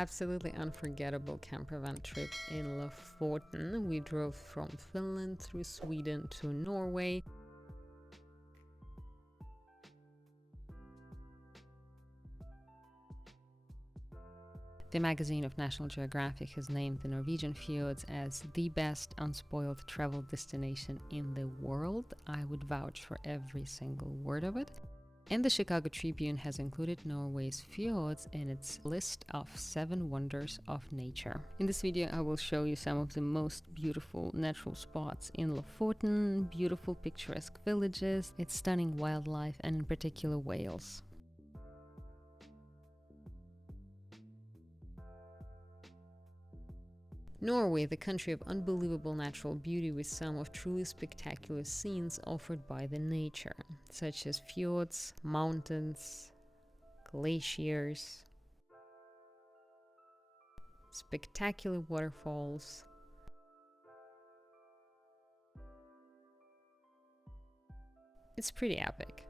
absolutely unforgettable campervan trip in Lofoten. We drove from Finland through Sweden to Norway. The magazine of National Geographic has named the Norwegian fjords as the best unspoiled travel destination in the world. I would vouch for every single word of it. And the Chicago Tribune has included Norway's fjords in its list of 7 wonders of nature. In this video, I will show you some of the most beautiful natural spots in Lofoten, beautiful picturesque villages, its stunning wildlife, and in particular whales. Norway, the country of unbelievable natural beauty with some of truly spectacular scenes offered by the nature, such as fjords, mountains, glaciers, spectacular waterfalls, it's pretty epic.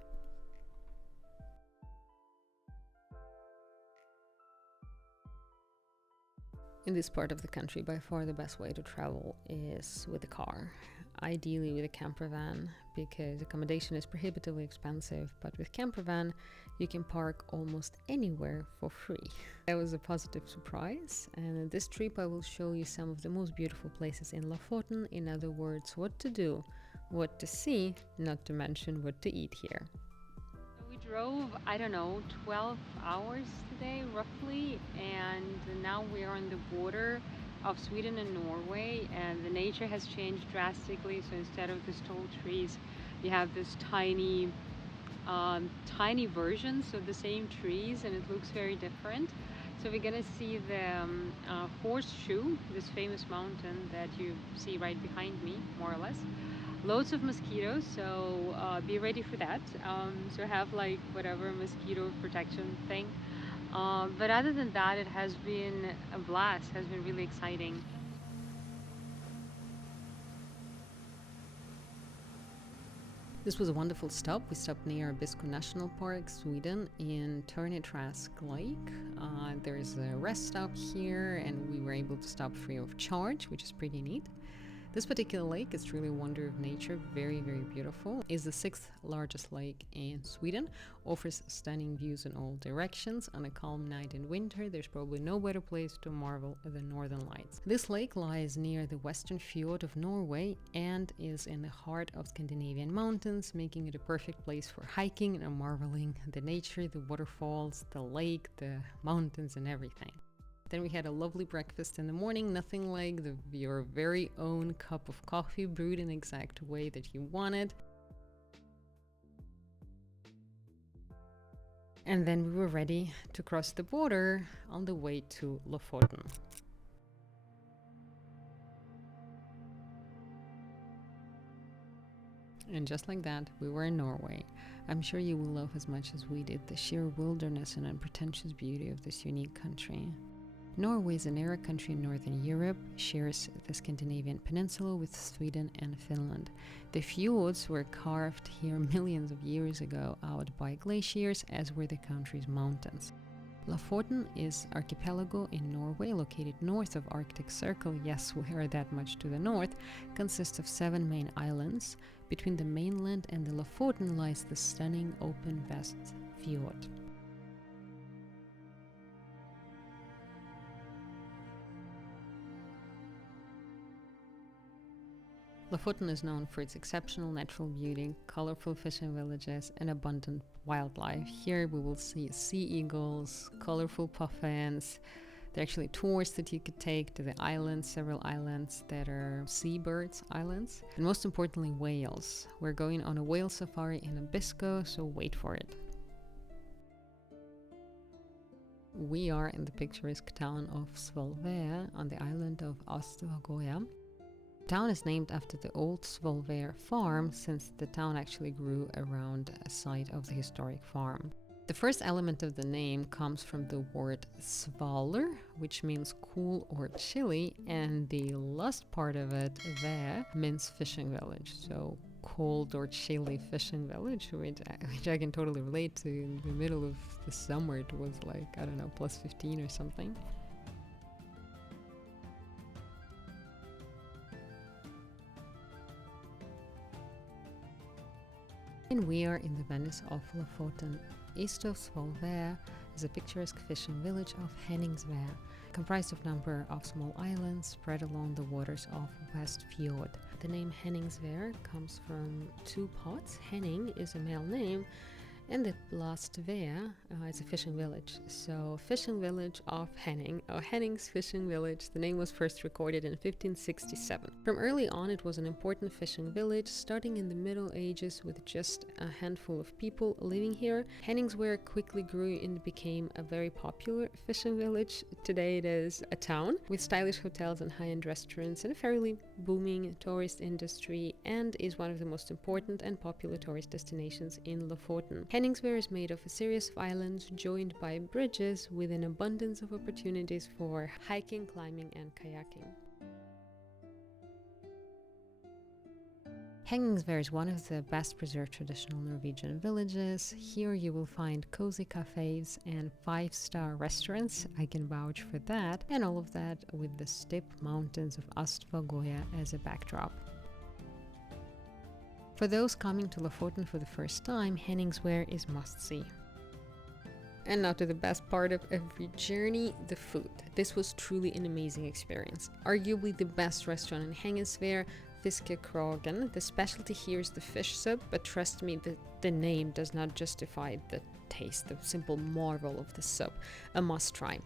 In this part of the country, by far the best way to travel is with a car, ideally with a campervan, because accommodation is prohibitively expensive, but with campervan you can park almost anywhere for free. That was a positive surprise, and in this trip I will show you some of the most beautiful places in Lofoten, in other words, what to do, what to see, not to mention what to eat here. We drove, 12 hours today roughly, and now we are on the border of Sweden and Norway, and the nature has changed drastically. So instead of these tall trees, you have this tiny versions of the same trees, and it looks very different. So we're gonna see the horseshoe, this famous mountain that you see right behind me, more or less. Loads of mosquitoes, so be ready for that. So have like whatever mosquito protection thing. But other than that, it has been a blast, has been really exciting. This was a wonderful stop. We stopped near Abisco National Park Sweden in Tornetrask Lake. There is a rest stop here, and we were able to stop free of charge, which is pretty neat. This particular lake is truly a wonder of nature, very, very beautiful. It's the 6th largest lake in Sweden, offers stunning views in all directions. On a calm night in winter, there's probably no better place to marvel at the northern lights. This lake lies near the western fjord of Norway and is in the heart of Scandinavian mountains, making it a perfect place for hiking and marveling at the nature, the waterfalls, the lake, the mountains, and everything. Then we had a lovely breakfast in the morning, nothing like your very own cup of coffee brewed in the exact way that you wanted. And then we were ready to cross the border on the way to Lofoten. And just like that, we were in Norway. I'm sure you will love as much as we did the sheer wilderness and unpretentious beauty of this unique country. Norway is an area country in Northern Europe, shares the Scandinavian peninsula with Sweden and Finland. The fjords were carved here millions of years ago out by glaciers, as were the country's mountains. Lofoten is archipelago in Norway, located north of Arctic Circle. Yes, we are that much to the north. Consists of 7 main islands. Between the mainland and the Lofoten lies the stunning open West Fjord. Lofoten is known for its exceptional natural beauty, colorful fishing villages, and abundant wildlife. Here we will see sea eagles, colorful puffins. There are actually tours that you could take to the islands, several islands that are seabirds islands. And most importantly, whales. We're going on a whale safari in Abisco, so wait for it. We are in the picturesque town of Svolvær on the island of Austvågøya. The town is named after the old Svolvær farm, since the town actually grew around a site of the historic farm. The first element of the name comes from the word svalur, which means cool or chilly, and the last part of it, vær, means fishing village. So cold or chilly fishing village, which I can totally relate to. In the middle of the summer, it was like, plus 15 or something. And we are in the Venice of Lofoten. East of Svolvær is a picturesque fishing village of Henningsvær, comprised of a number of small islands spread along the waters of West Fjord. The name Henningsvær comes from two pots. Henning is a male name, and the Austvågøya is a fishing village. So, fishing village of Henning, or Henning's fishing village. The name was first recorded in 1567. From early on, it was an important fishing village, starting in the Middle Ages with just a handful of people living here. Henningsvær quickly grew and became a very popular fishing village. Today it is a town with stylish hotels and high-end restaurants and a fairly booming tourist industry, and is one of the most important and popular tourist destinations in Lofoten. Henningsvær is made of a series of islands joined by bridges with an abundance of opportunities for hiking, climbing and kayaking. Henningsvær is one of the best preserved traditional Norwegian villages. Here you will find cozy cafes and 5-star restaurants, I can vouch for that, and all of that with the steep mountains of Austvågøya as a backdrop. For those coming to Lofoten for the first time, Henningsvær is must-see. And now to the best part of every journey, the food. This was truly an amazing experience. Arguably the best restaurant in Henningsvær, Fiskekrogen. The specialty here is the fish soup, but trust me, the name does not justify the taste, the simple marvel of the soup. A must try.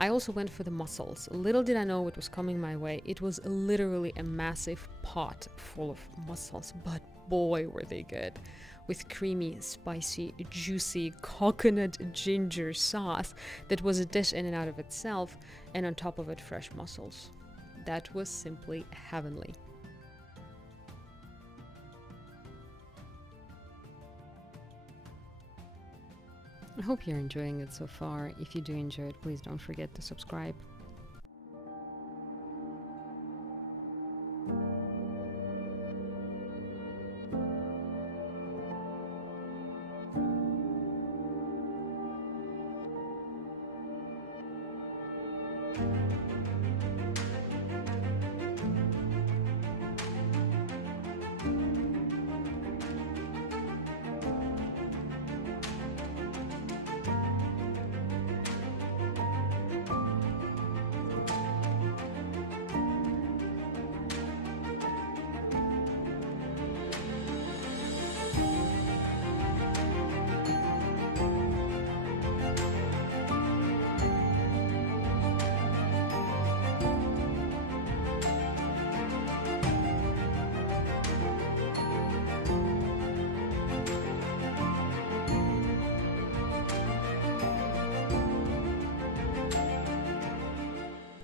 I also went for the mussels. Little did I know what was coming my way. It was literally a massive pot full of mussels, but boy were they good. With creamy, spicy, juicy coconut ginger sauce that was a dish in and out of itself, and on top of it fresh mussels. That was simply heavenly. I hope you're enjoying it so far. If you do enjoy it, please don't forget to subscribe.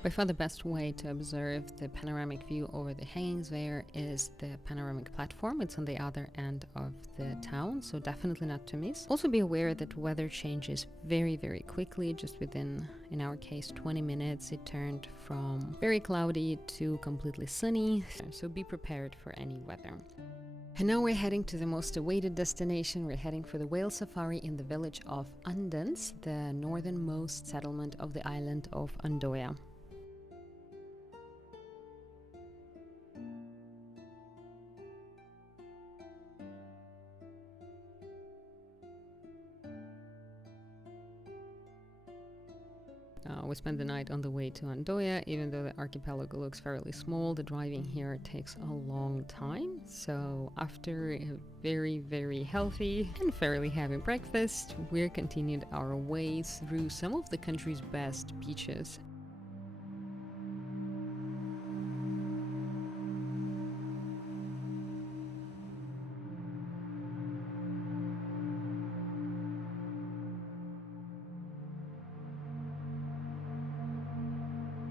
By far the best way to observe the panoramic view over the Henningsvær is the panoramic platform. It's on the other end of the town, so definitely not to miss. Also be aware that weather changes very, very quickly. Just within, in our case, 20 minutes, it turned from very cloudy to completely sunny, so be prepared for any weather. And now we're heading to the most awaited destination. We're heading for the whale safari in the village of Andenes, the northernmost settlement of the island of Andøya. We spent the night on the way to Andøya. Even though the archipelago looks fairly small, the driving here takes a long time. So after a very, very healthy and fairly heavy breakfast, we continued our way through some of the country's best beaches.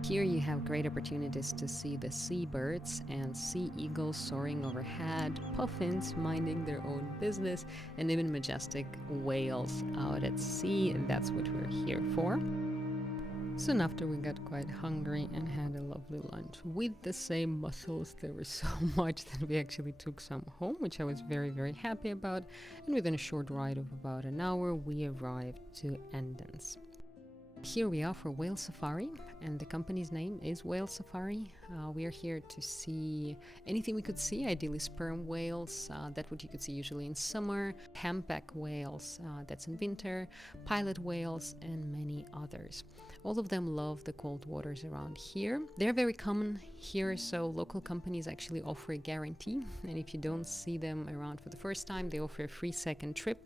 Here you have great opportunities to see the seabirds and sea eagles soaring overhead, puffins minding their own business, and even majestic whales out at sea, and that's what we're here for. Soon after we got quite hungry and had a lovely lunch with the same mussels. There was so much that we actually took some home, which I was very, very happy about, and within a short ride of about an hour we arrived to Andenes. Here we are for Whale Safari, and the company's name is Whale Safari. We are here to see anything we could see, ideally sperm whales, that's what you could see usually in summer, humpback whales, that's in winter, pilot whales, and many others. All of them love the cold waters around here. They're very common here, so local companies actually offer a guarantee, and if you don't see them around for the first time, they offer a free second trip.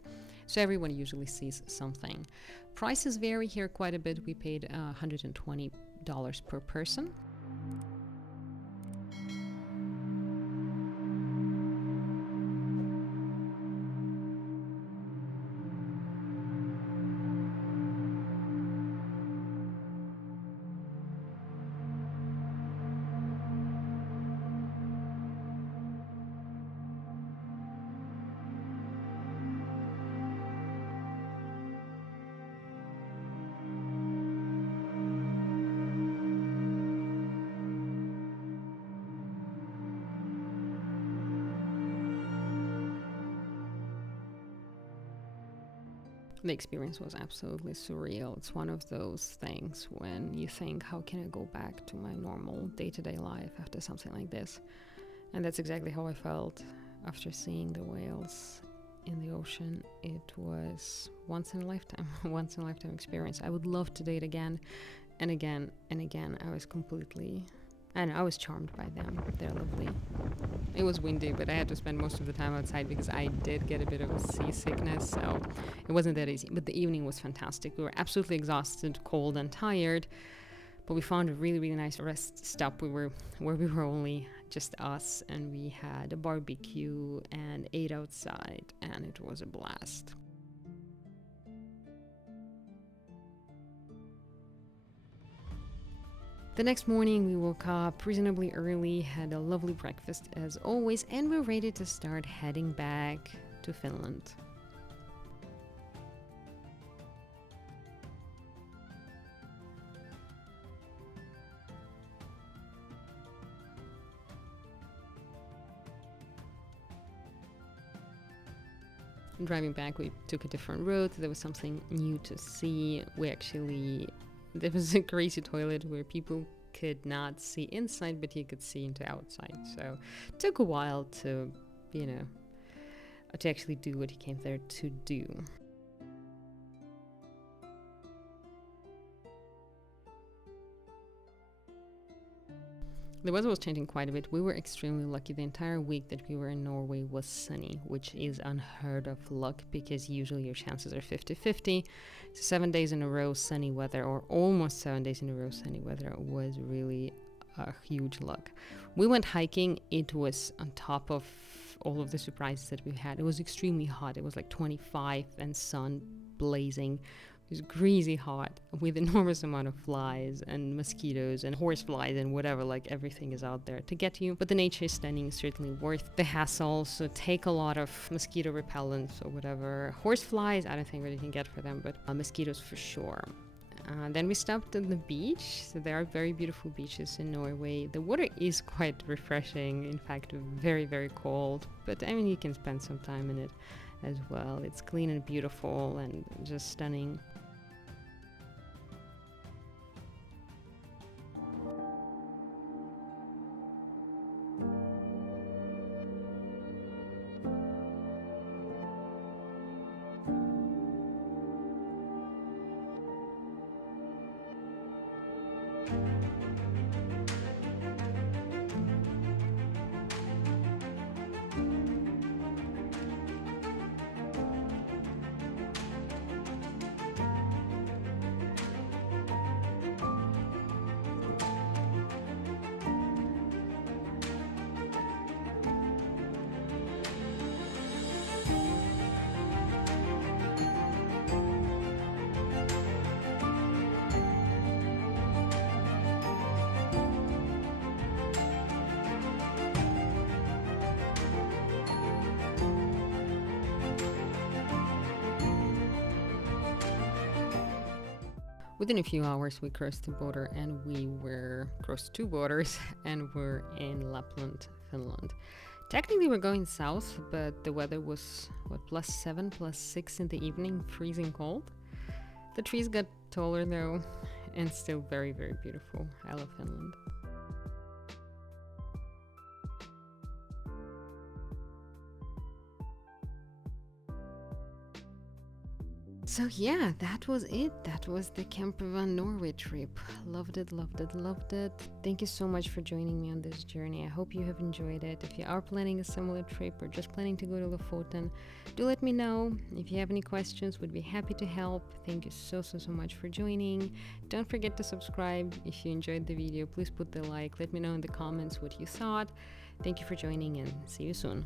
So everyone usually sees something. Prices vary here quite a bit. We paid $120 per person. The experience was absolutely surreal. It's one of those things when you think, how can I go back to my normal day-to-day life after something like this? And that's exactly how I felt after seeing the whales in the ocean. It was once in a lifetime experience. I would love to date again and again and again. I was charmed by them. They're lovely. It was windy, but I had to spend most of the time outside because I did get a bit of seasickness, so it wasn't that easy. But the evening was fantastic. We were absolutely exhausted, cold, and tired, but we found a really, really nice rest stop. Where we were only just us, and we had a barbecue and ate outside, and it was a blast. The next morning we woke up reasonably early, had a lovely breakfast as always, and we're ready to start heading back to Finland. Driving back, we took a different road. There was something new to see. There was a crazy toilet where people could not see inside, but you could see into outside. So it took a while to actually do what he came there to do. The weather was changing quite a bit. We were extremely lucky. The entire week that we were in Norway was sunny, which is unheard of luck because usually your chances are 50-50. So 7 days in a row sunny weather, or almost 7 days in a row sunny weather, was really a huge luck. We went hiking. It was on top of all of the surprises that we had. It was extremely hot. It was like 25 and sun blazing. It was greasy hot with enormous amount of flies and mosquitoes and horse flies and whatever, like everything is out there to get you. But the nature is stunning, certainly worth the hassle. So take a lot of mosquito repellents or whatever. Horse flies, I don't think what you can get for them, but mosquitoes for sure. Then we stopped at the beach. So there are very beautiful beaches in Norway. The water is quite refreshing, in fact, very, very cold. But I mean, you can spend some time in it as well. It's clean and beautiful and just stunning. Within a few hours, we crossed the border, and we were crossed two borders, and we're in Lapland, Finland. Technically, we're going south, but the weather was +7, +6 in the evening, freezing cold. The trees got taller though, and still very, very beautiful. I love Finland. So yeah, that was it. That was the campervan Norway trip. Loved it, loved it, loved it. Thank you so much for joining me on this journey. I hope you have enjoyed it. If you are planning a similar trip or just planning to go to Lofoten, do let me know. If you have any questions, would be happy to help. Thank you so much for joining. Don't forget to subscribe. If you enjoyed the video, please put the like. Let me know in the comments what you thought. Thank you for joining and see you soon.